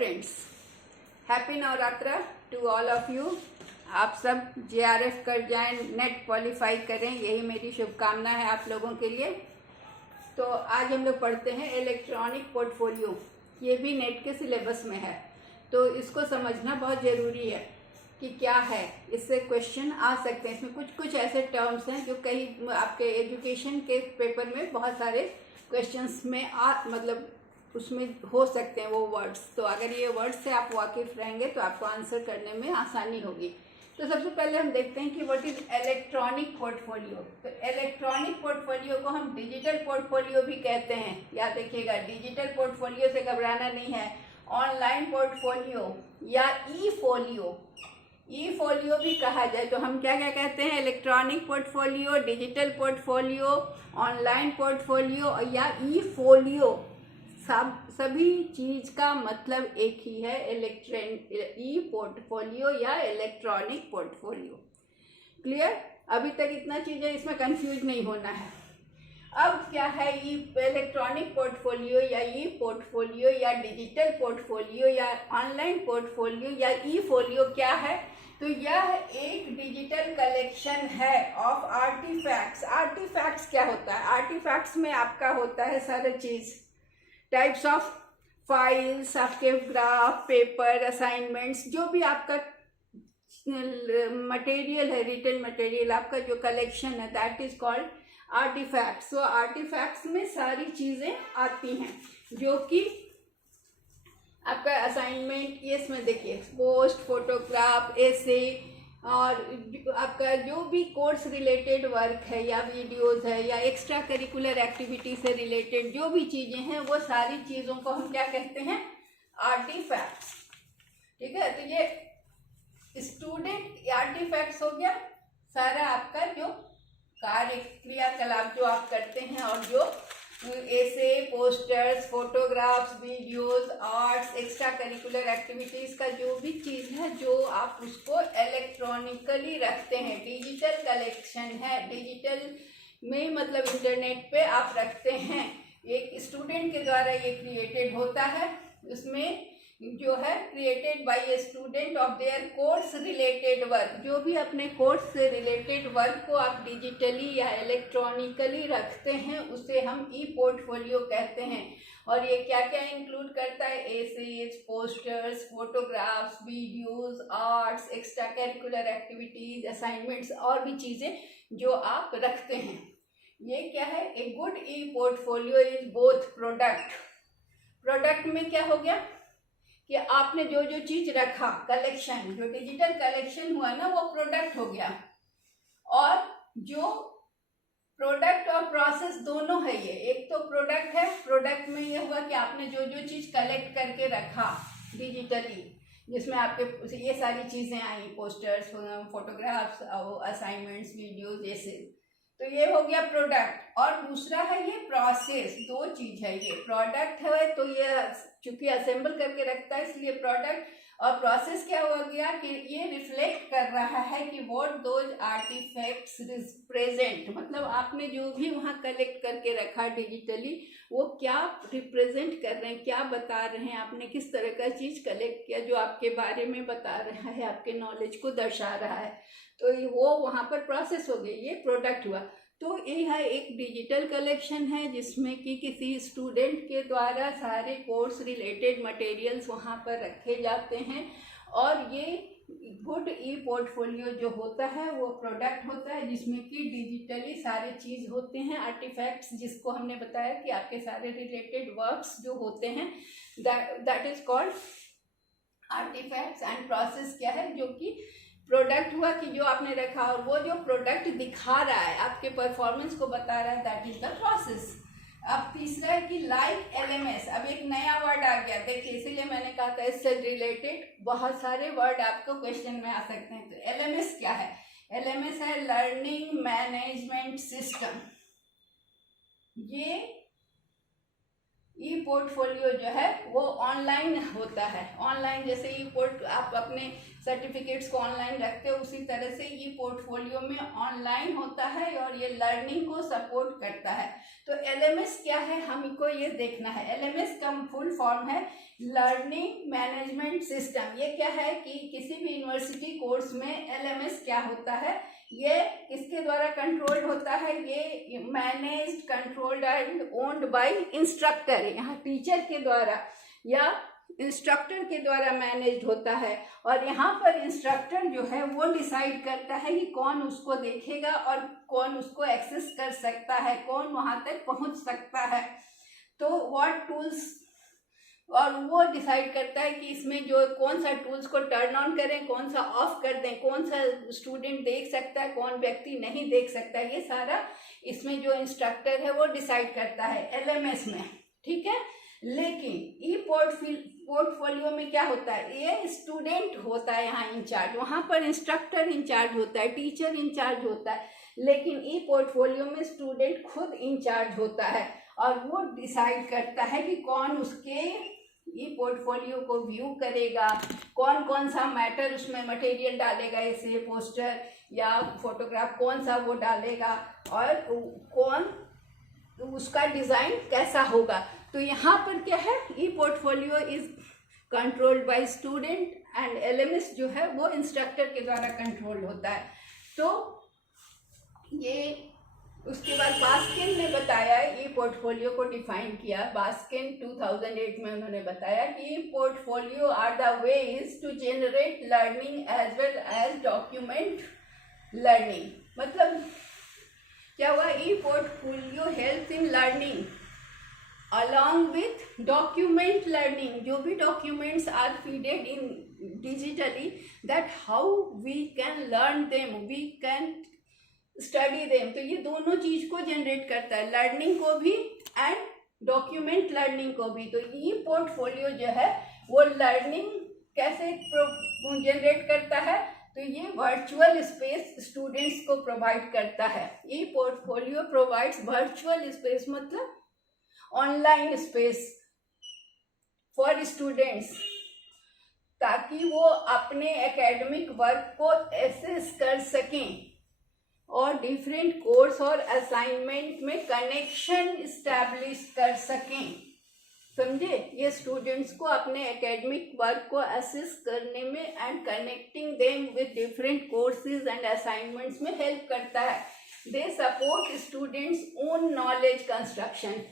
Friends, happy Navratra to all of you. आप सब JRF कर जाएं, नेट क्वालिफाई करें, यही मेरी शुभकामना है आप लोगों के लिए। तो आज हम लोग पढ़ते हैं इलेक्ट्रॉनिक पोर्टफोलियो। ये भी नेट के सिलेबस में है, तो इसको समझना बहुत ज़रूरी है कि क्या है। इससे क्वेश्चन आ सकते हैं। इसमें कुछ ऐसे टर्म्स हैं जो कई आपके एजुकेशन के पेपर में बहुत सारे क्वेश्चंस में मतलब उसमें हो सकते हैं वो वर्ड्स। तो अगर ये वर्ड्स से आप वाकिफ रहेंगे तो आपको आंसर करने में आसानी होगी। तो सबसे पहले हम देखते हैं कि व्हाट इज इलेक्ट्रॉनिक पोर्टफोलियो। तो इलेक्ट्रॉनिक पोर्टफोलियो को हम डिजिटल पोर्टफोलियो भी कहते हैं। याद रखिएगा, डिजिटल पोर्टफोलियो से घबराना नहीं है। ऑनलाइन पोर्टफोलियो या ई फोलियो भी कहा जाए तो हम क्या क्या कहते हैं? Electronic portfolio, digital portfolio, online portfolio या ई फोलियो। सभी चीज का मतलब एक ही है, ई पोर्टफोलियो या इलेक्ट्रॉनिक पोर्टफोलियो। क्लियर? अभी तक इतना चीज है, इसमें कंफ्यूज नहीं होना है। अब क्या है ई इलेक्ट्रॉनिक पोर्टफोलियो या ई पोर्टफोलियो या डिजिटल पोर्टफोलियो या ऑनलाइन पोर्टफोलियो या ई फोलियो क्या है? तो यह एक डिजिटल कलेक्शन है ऑफ आर्टिफैक्ट्स। आर्टिफैक्ट्स क्या होता है? आर्टिफैक्ट्स में आपका होता है सारा चीज, टाइप्स ऑफ फाइल्स, आपके ग्राफ, पेपर, असाइनमेंट्स, जो भी आपका मटेरियल है, रिटन मटेरियल, आपका जो कलेक्शन है, दैट इज कॉल्ड आर्टिफैक्ट्स। तो आर्टिफैक्ट्स में सारी चीजें आती हैं जो कि आपका असाइनमेंट, ये इसमें देखिए पोस्ट, फोटोग्राफ, एसे और आपका जो भी कोर्स रिलेटेड वर्क है या वीडियोस है या एक्स्ट्रा करिकुलर एक्टिविटी से रिलेटेड जो भी चीज़ें हैं, वो सारी चीज़ों को हम क्या कहते हैं? आर्टिफैक्ट्स। ठीक है, तो ये स्टूडेंट आर्टिफैक्ट्स हो गया। सारा आपका जो कार्य क्रियाकलाप जो आप करते हैं और जो ऐसे posters, photographs, videos, arts, extra curricular activities का जो भी चीज है जो आप उसको इलेक्ट्रॉनिकली रखते हैं, डिजिटल कलेक्शन है। डिजिटल में मतलब इंटरनेट पे आप रखते हैं। एक स्टूडेंट के द्वारा ये क्रिएटेड होता है। उसमें जो है created by a student of their course related work. जो भी अपने कोर्स से रिलेटेड वर्क को आप डिजिटली या इलेक्ट्रॉनिकली रखते हैं उसे हम ई पोर्टफोलियो कहते हैं। और ये क्या क्या इंक्लूड करता है? Essays, posters, photographs, videos, arts, extra curricular activities, assignments और भी चीज़ें जो आप रखते हैं। ये क्या है? A good E portfolio is both product में क्या हो गया कि आपने जो जो चीज रखा, कलेक्शन, जो डिजिटल कलेक्शन हुआ ना, वो प्रोडक्ट हो गया। और जो प्रोडक्ट और प्रोसेस दोनों है ये। एक तो प्रोडक्ट है, प्रोडक्ट में ये हुआ कि आपने जो जो चीज कलेक्ट करके रखा डिजिटली, जिसमें आपके ये सारी चीजें आई, पोस्टर्स, फोटोग्राफ्स, असाइनमेंट्स, वीडियोज, जैसे। तो ये हो गया प्रोडक्ट। और दूसरा है ये प्रोसेस। दो चीज है, ये प्रोडक्ट है तो ये चूंकि असेंबल करके रखता है इसलिए प्रोडक्ट। और प्रोसेस क्या हो गया कि ये रिफ्लेक्ट कर रहा है कि व्हाट दोज आर्टिफैक्ट्स रिप्रेजेंट, मतलब आपने जो भी वहाँ कलेक्ट करके रखा डिजिटली वो क्या रिप्रेजेंट कर रहे हैं, क्या बता रहे हैं, आपने किस तरह का चीज़ कलेक्ट किया जो आपके बारे में बता रहा है, आपके नॉलेज को दर्शा रहा है। तो वो वहाँ पर प्रोसेस हो गई, ये प्रोडक्ट हुआ। तो ये है एक डिजिटल कलेक्शन है जिसमें कि किसी स्टूडेंट के द्वारा सारे कोर्स रिलेटेड मटेरियल्स वहाँ पर रखे जाते हैं। और ये गुड ई पोर्टफोलियो जो होता है वो प्रोडक्ट होता है जिसमें कि डिजिटली सारे चीज़ होते हैं, आर्टिफैक्ट्स, जिसको हमने बताया कि आपके सारे रिलेटेड वर्क्स जो होते हैं, that is called artifacts. And process क्या है? जो कि प्रोडक्ट हुआ कि जो आपने रखा और वो जो प्रोडक्ट दिखा रहा है, आपके परफॉर्मेंस को बता रहा है, दैट इज द प्रोसेस। अब तीसरा है कि लाइक एलएमएस। अब एक नया वर्ड आ गया, देखिए, इसीलिए मैंने कहा था इससे रिलेटेड बहुत सारे वर्ड आपको क्वेश्चन में आ सकते हैं। तो एलएमएस क्या है? एलएमएस है लर्निंग मैनेजमेंट सिस्टम। ई पोर्टफोलियो जो है वो ऑनलाइन होता है। ऑनलाइन जैसे ई पोर्ट आप अपने सर्टिफिकेट्स को ऑनलाइन रखते हो, उसी तरह से ई पोर्टफोलियो में ऑनलाइन होता है और ये लर्निंग को सपोर्ट करता है। तो एलएमएस क्या है, हमको ये देखना है। एलएमएस का फुल फॉर्म है लर्निंग मैनेजमेंट सिस्टम। ये क्या है कि किसी भी यूनिवर्सिटी कोर्स में एलएमएस क्या होता है, ये किसके द्वारा कंट्रोल्ड होता है, ये managed, controlled and owned by instructor. यहाँ टीचर के द्वारा या इंस्ट्रक्टर के द्वारा मैनेज्ड होता है और यहाँ पर इंस्ट्रक्टर जो है वो डिसाइड करता है कि कौन उसको देखेगा और कौन उसको एक्सेस कर सकता है, कौन वहाँ तक पहुँच सकता है। तो व्हाट टूल्स, और वो डिसाइड करता है कि इसमें जो कौन सा टूल्स को टर्न ऑन करें, कौन सा ऑफ कर दें, कौन सा स्टूडेंट देख सकता है, कौन व्यक्ति नहीं देख सकता है। ये सारा इसमें जो इंस्ट्रक्टर है वो डिसाइड करता है एलएमएस में, ठीक है। लेकिन ई पोर्टफोलियो में क्या होता है, ये स्टूडेंट होता है यहाँ इंचार्ज, वहाँ पर इंस्ट्रक्टर इंचार्ज होता है, टीचर इंचार्ज होता है, लेकिन ई पोर्टफोलियो में स्टूडेंट खुद इंचार्ज होता है और वो डिसाइड करता है कि कौन उसके ई पोर्टफोलियो को व्यू करेगा, कौन कौन सा मैटर उसमें मटेरियल डालेगा, जैसे पोस्टर या फोटोग्राफ कौन सा वो डालेगा और कौन उसका डिज़ाइन कैसा होगा। तो यहाँ पर क्या है, ई portfolio is controlled by student and LMS जो है वो इंस्ट्रक्टर के द्वारा कंट्रोल होता है। तो ये उसके बाद बास्किन ने बताया, ई पोर्टफोलियो को डिफाइन किया। बास्किन 2008 में उन्होंने बताया कि portfolio are the ways to generate learning as well as document learning. मतलब क्या हुआ, E portfolio help in learning along with document learning। जो भी documents are feeded in digitally, that how we can learn them, we can study them। तो ये दोनों चीज को जनरेट करता है, लर्निंग को भी एंड डॉक्यूमेंट लर्निंग को भी। तो ई पोर्टफोलियो जो है वो लर्निंग कैसे जनरेट करता है, तो ये वर्चुअल स्पेस स्टूडेंट्स को प्रोवाइड करता है। ई पोर्टफोलियो प्रोवाइड्स वर्चुअल स्पेस, मतलब ऑनलाइन स्पेस फॉर स्टूडेंट्स, ताकि वो अपने एकेडमिक वर्क को एसेस कर सकें और डिफरेंट कोर्स और असाइनमेंट में कनेक्शन इस्टेब्लिश कर सकें। समझे, ये स्टूडेंट्स को अपने एकेडमिक वर्क को असेस करने में and connecting them with different courses and assignments में हेल्प करता है। They support students own knowledge construction.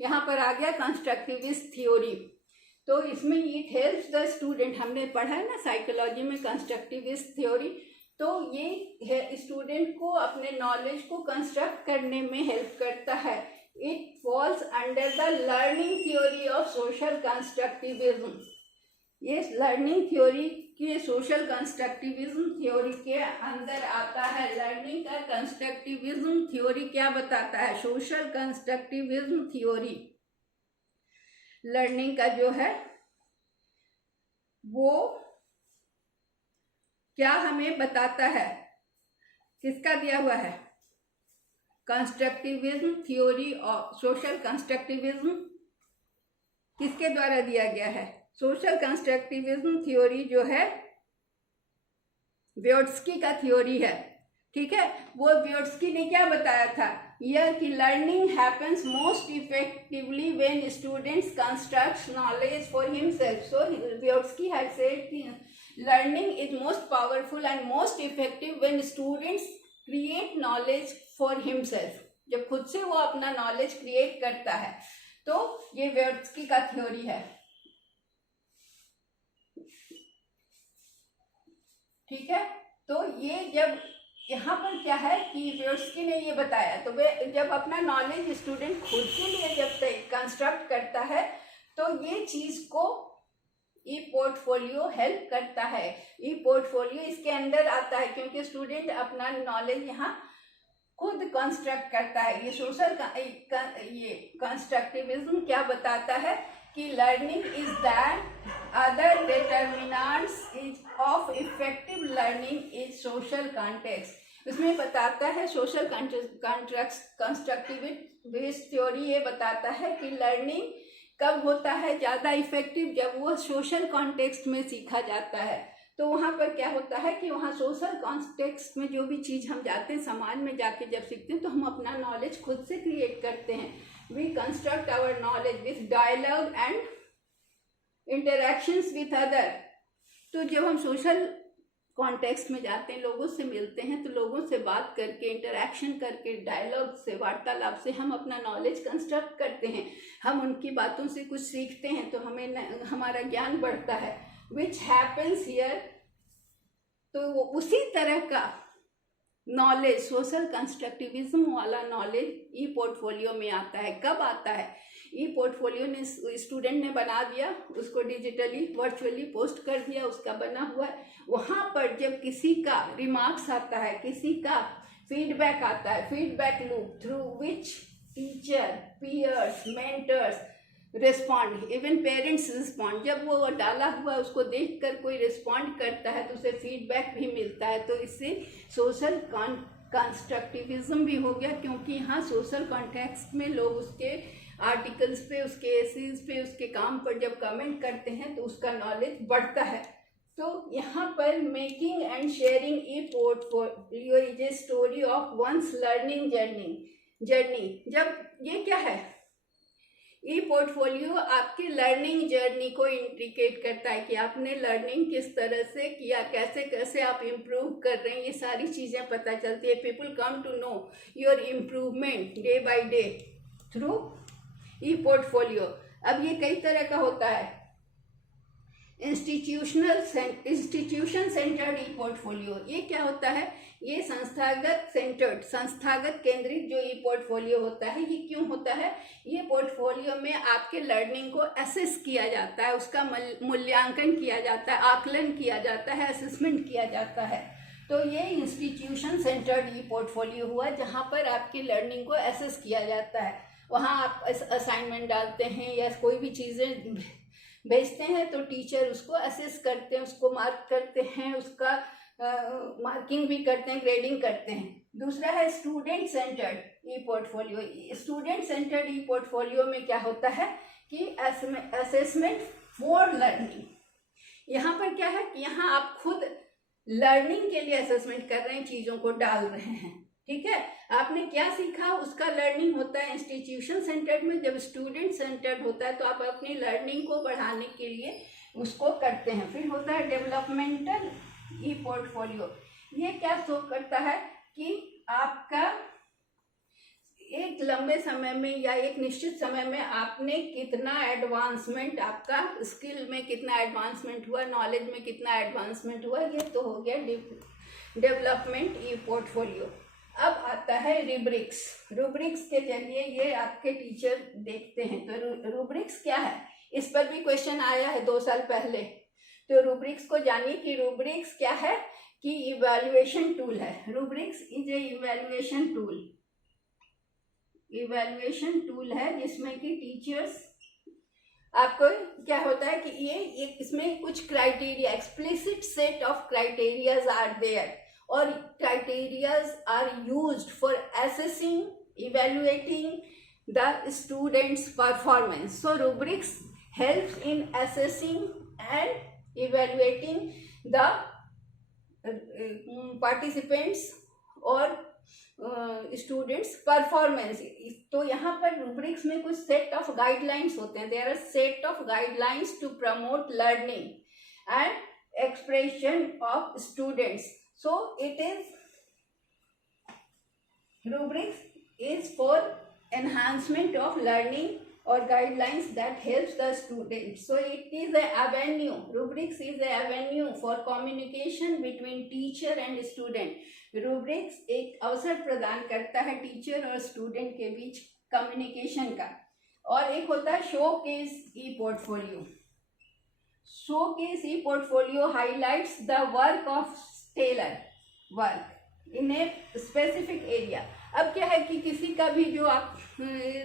यहाँ पर आ गया कंस्ट्रक्टिविस्ट थ्योरी। तो इसमें इट हेल्प्स द स्टूडेंट, हमने पढ़ा है ना साइकोलॉजी में कंस्ट्रक्टिविस्ट थ्योरी। तो ये स्टूडेंट को अपने नॉलेज को कंस्ट्रक्ट करने में हेल्प करता है। It falls under the learning theory of social constructivism. ये लर्निंग थ्योरी के सोशल कंस्ट्रक्टिविज्म थ्योरी के अंदर आता है। लर्निंग का कंस्ट्रक्टिविज्म थ्योरी क्या बताता है, सोशल कंस्ट्रक्टिविज्म थ्योरी लर्निंग का जो है वो क्या हमें बताता है, किसका दिया हुआ है, कंस्ट्रक्टिविज्म थ्योरी और सोशल कंस्ट्रक्टिविज्म किसके द्वारा दिया गया है। सोशल कंस्ट्रक्टिविज्म थ्योरी जो है व्योट्स्की का थ्योरी है, ठीक है। वो व्योट्स्की ने क्या बताया था, यह कि learning happens most effectively when students constructs knowledge for himself. So Vygotsky had said कि learning is most powerful and most effective when students create knowledge for himself. जब खुद से वो अपना नॉलेज क्रिएट करता है, तो ये व्योट्स्की का थ्योरी है, ठीक है। तो ये जब यहाँ पर क्या है कि व्योट्स्की ने ये बताया, तो वे जब अपना नॉलेज स्टूडेंट खुद के लिए जब कंस्ट्रक्ट करता है, तो ये चीज को ई पोर्टफोलियो हेल्प करता है। ई पोर्टफोलियो इसके अंदर आता है क्योंकि स्टूडेंट अपना नॉलेज यहाँ खुद कंस्ट्रक्ट करता है। ये सोशल ये कंस्ट्रक्टिविज्म क्या बताता है कि learning is that other determinants is of effective learning is social context. इसमें बताता है सोशल कंस्ट्रक्टिविस्ट थ्योरी ये बताता है कि लर्निंग कब होता है ज़्यादा इफेक्टिव? जब वो सोशल कॉन्टेक्स्ट में सीखा जाता है। तो वहाँ पर क्या होता है कि वहाँ सोशल कॉन्टेक्स्ट में जो भी चीज़ हम जाते हैं, समाज में जाके जब सीखते हैं, तो हम अपना नॉलेज खुद से क्रिएट करते हैं। We construct our knowledge with dialogue and interactions with other. तो जब हम सोशल कॉन्टेक्स्ट में जाते हैं, लोगों से मिलते हैं, तो लोगों से बात करके, इंटरेक्शन करके, डायलॉग से, वार्तालाप से हम अपना नॉलेज कंस्ट्रक्ट करते हैं। हम उनकी बातों से कुछ सीखते हैं, तो हमारा ज्ञान बढ़ता है, विच हैपन्स हियर। तो उसी तरह का नॉलेज, सोशल कंस्ट्रक्टिविज्म वाला नॉलेज ई पोर्टफोलियो में आता है। कब आता है? ई पोर्टफोलियो ने स्टूडेंट ने बना दिया, उसको डिजिटली वर्चुअली पोस्ट कर दिया, उसका बना हुआ है। वहाँ पर जब किसी का रिमार्क्स आता है, किसी का फीडबैक आता है, feedback loop through which teacher, peers, mentors respond, even parents respond. जब वो डाला हुआ उसको देखकर कोई रिस्पॉन्ड करता है तो उसे फीडबैक भी मिलता है। तो इससे सोशल कंस्ट्रक्टिविज्म भी हो गया, क्योंकि यहाँ सोशल कॉन्टेक्स्ट में लोग उसके आर्टिकल्स पे, उसके एसेज पे, उसके काम पर जब कमेंट करते हैं तो उसका नॉलेज बढ़ता है। तो यहाँ पर making and sharing e portfolio is a story of one's learning journey. जब ये क्या है, ई पोर्टफोलियो आपकी लर्निंग जर्नी को इंडिकेट करता है कि आपने लर्निंग किस तरह से किया, कैसे कैसे आप इम्प्रूव कर रहे हैं, ये सारी चीज़ें पता चलती है। People come to know your improvement day by day through e portfolio. अब ये कई तरह का होता है। इंस्टीट्यूशन सेंटर्ड ई पोर्टफोलियो, ये क्या होता है? ये संस्थागत केंद्रित जो ई पोर्टफोलियो होता है। ये क्यों होता है? ये पोर्टफोलियो में आपके लर्निंग को असेस किया जाता है, उसका मूल्यांकन किया जाता है, आकलन किया जाता है, असेसमेंट किया जाता है। तो ये इंस्टीट्यूशन सेंटर्ड ई पोर्टफोलियो हुआ, जहाँ पर आपकी लर्निंग को असेस किया जाता है। वहाँ आप असाइनमेंट डालते हैं या कोई भी चीज़ें भेजते हैं, तो टीचर उसको असेस करते हैं, उसको मार्क करते हैं, उसका मार्किंग भी करते हैं, ग्रेडिंग करते हैं। दूसरा है स्टूडेंट सेंटर्ड ई पोर्टफोलियो। स्टूडेंट सेंटर्ड ई पोर्टफोलियो में क्या होता है कि असेसमेंट फॉर लर्निंग। यहाँ पर क्या है कि यहाँ आप खुद लर्निंग के लिए असेसमेंट कर रहे हैं, चीज़ों को डाल रहे हैं। ठीक है, आपने क्या सीखा उसका लर्निंग होता है इंस्टीट्यूशन सेंटर्ड में। जब स्टूडेंट सेंटर्ड होता है तो आप अपनी लर्निंग को बढ़ाने के लिए उसको करते हैं। फिर होता है डेवलपमेंटल ई पोर्टफोलियो। ये क्या शो करता है कि आपका एक लंबे समय में या एक निश्चित समय में आपने कितना एडवांसमेंट, आपका स्किल में कितना एडवांसमेंट हुआ, नॉलेज में कितना एडवांसमेंट हुआ। ये तो हो गया डेवलपमेंट ई पोर्टफोलियो। अब आता है रूब्रिक्स। रूब्रिक्स के जरिए ये आपके टीचर देखते हैं। तो रूब्रिक्स क्या है, इस पर भी क्वेश्चन आया है 2 साल पहले। तो रूब्रिक्स को जानिए कि रूब्रिक्स क्या है कि इवैल्यूएशन टूल है। Rubrics is a evaluation tool है जिसमें कि टीचर्स आपको क्या होता है कि ये इसमें कुछ criteria, explicit set of criterias are there, और criterias are used for assessing, evaluating the students' performance. So rubrics helps in assessing and evaluating the participants or students' performance. तो यहाँ पर rubrics में कुछ set of guidelines होते हैं. There are set of guidelines to promote learning and expression of students. So it is, rubrics is for enhancement of learning or guidelines that helps the student. So it is a avenue, rubrics is a avenue for communication between teacher and student. rubrics एक अवसर प्रदान करता है teacher और student के बीच communication का। और एक होता है showcase e portfolio. Showcase e portfolio highlights the work of tailor work in a specific area. अब क्या है कि किसी का भी जो आप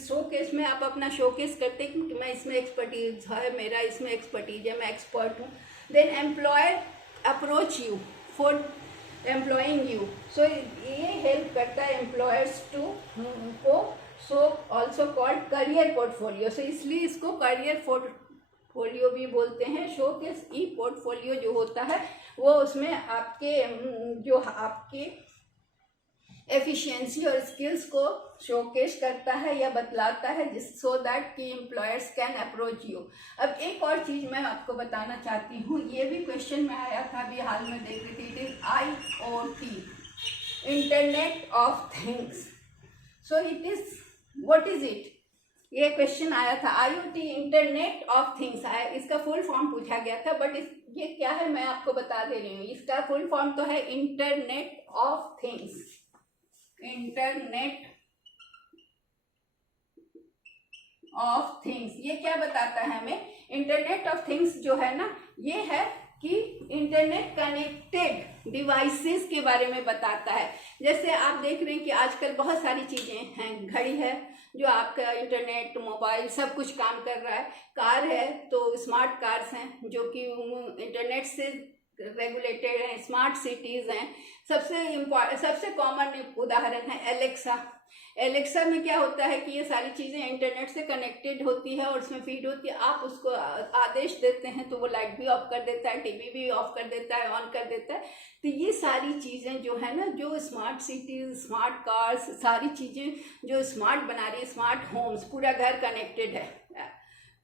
शोकेस में आप अपना शोकेस करते हैं कि मैं इसमें एक्सपर्टीज है, मेरा इसमें एक्सपर्टीज है, मैं एक्सपर्ट हूँ, then employer approach you for employing you. So ये हेल्प करता है एम्प्लॉयर्स को so also called career portfolio. So इसलिए इसको करियर पोर्टफोलियो भी बोलते हैं। शोकेस ई पोर्टफोलियो जो होता है वो उसमें आपके जो आपके एफिशिएंसी और स्किल्स को शोकेस करता है या बतलाता है, जिस सो दैट कि एम्प्लॉयर्स कैन अप्रोच यू। अब एक और चीज़ मैं आपको बताना चाहती हूँ, ये भी क्वेश्चन में आया था, अभी हाल में देख रही थी। It is IoT, internet of things. So it is, what is it, ये क्वेश्चन आया था। IoT, इंटरनेट ऑफ थिंग्स, इसका फुल फॉर्म पूछा गया था, बट ये क्या है मैं आपको बता दे रही हूँ। इसका फुल फॉर्म तो है internet of things. Internet of things ये क्या बताता है हमें? इंटरनेट ऑफ थिंग्स जो है ना, ये है कि इंटरनेट कनेक्टेड डिवाइसेस के बारे में बताता है। जैसे आप देख रहे हैं कि आजकल बहुत सारी चीजें हैं, घड़ी है जो आपका इंटरनेट, मोबाइल सब कुछ काम कर रहा है, कार है तो स्मार्ट कार्स हैं जो कि इंटरनेट से रेगुलेटेड हैं, स्मार्ट सिटीज हैं। सबसे कॉमन उदाहरण है एलेक्सा। एलेक्सा में क्या होता है कि ये सारी चीज़ें इंटरनेट से कनेक्टेड होती है और उसमें फीड होती है। आप उसको आदेश देते हैं तो वो लाइट भी ऑफ कर देता है, टीवी भी ऑफ कर देता है, ऑन कर देता है। तो ये सारी चीज़ें जो है ना, जो स्मार्ट सिटीज, स्मार्ट कार्स, सारी चीज़ें जो स्मार्ट बना रही है, स्मार्ट होम्स, पूरा घर कनेक्टेड है।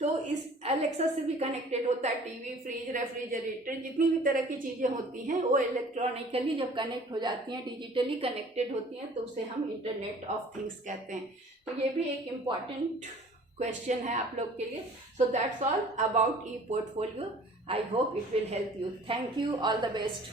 तो इस एलेक्सा से भी कनेक्टेड होता है टीवी, फ्रिज, रेफ्रिजरेटर, जितनी भी तरह की चीज़ें होती हैं वो इलेक्ट्रॉनिकली जब कनेक्ट हो जाती हैं, डिजिटली कनेक्टेड होती हैं, तो उसे हम इंटरनेट ऑफ थिंग्स कहते हैं। तो ये भी एक इम्पॉर्टेंट क्वेश्चन है आप लोग के लिए। So that's all about E portfolio. I hope it will help you. Thank you, all the best.